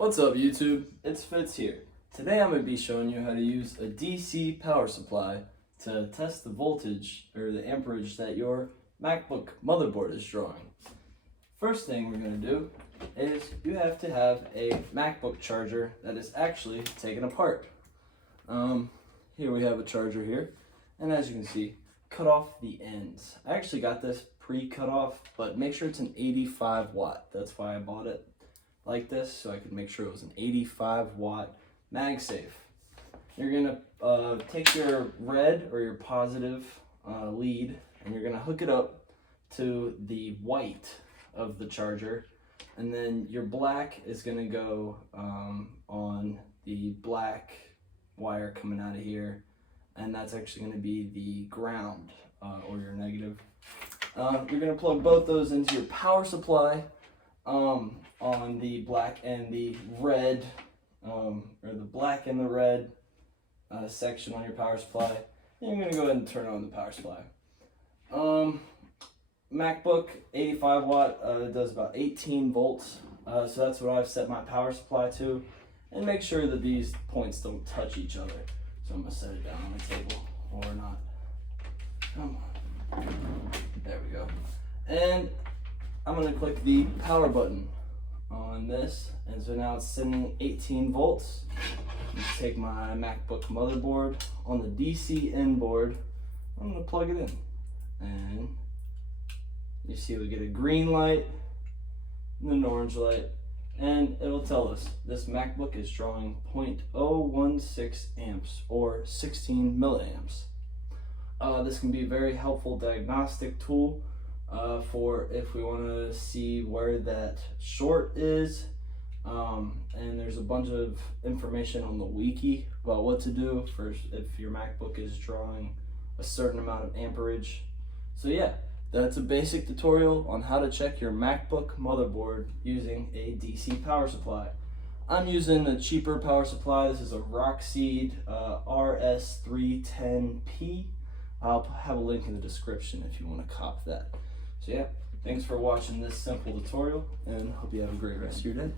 What's up YouTube? It's Fitz here. Today I'm going to be showing you how to use a DC power supply to test the voltage or the amperage that your MacBook motherboard is drawing. First thing we're going to do is you have to have a MacBook charger that is actually taken apart. Here we have a charger here, and as you can see, cut off the ends. I actually got this pre-cut off, but make sure it's an 85 watt. That's why I bought it like this, so I could make sure it was an 85 watt MagSafe. You're gonna take your red or your positive lead, and you're gonna hook it up to the white of the charger, and then your black is gonna go on the black wire coming out of here, and that's actually gonna be the ground or your negative. You're gonna plug both those into your power supply on the black and the red, or the black and the red section on your power supply. And you're gonna go ahead and turn on the power supply. MacBook 85 watt, it does about 18 volts, so that's what I've set my power supply to. And make sure that these points don't touch each other. So I'm gonna set it down on the table, or not. Come on. There we go. And I'm gonna click the power button on this, and so now it's sending 18 volts. Let's take my MacBook motherboard on the DC in board. I'm gonna plug it in, and you see we get a green light and an orange light, and it'll tell us this MacBook is drawing 0.016 amps or 16 milliamps. This can be a very helpful diagnostic tool for if we want to see where that short is, and there's a bunch of information on the wiki about what to do for if your MacBook is drawing a certain amount of amperage. So yeah, that's a basic tutorial on how to check your MacBook motherboard using a DC power supply. I'm using a cheaper power supply. This is a Rockseed RS310P. I'll have a link in the description if you want to cop that. So yeah, thanks for watching this simple tutorial, and hope you have a great rest of your day.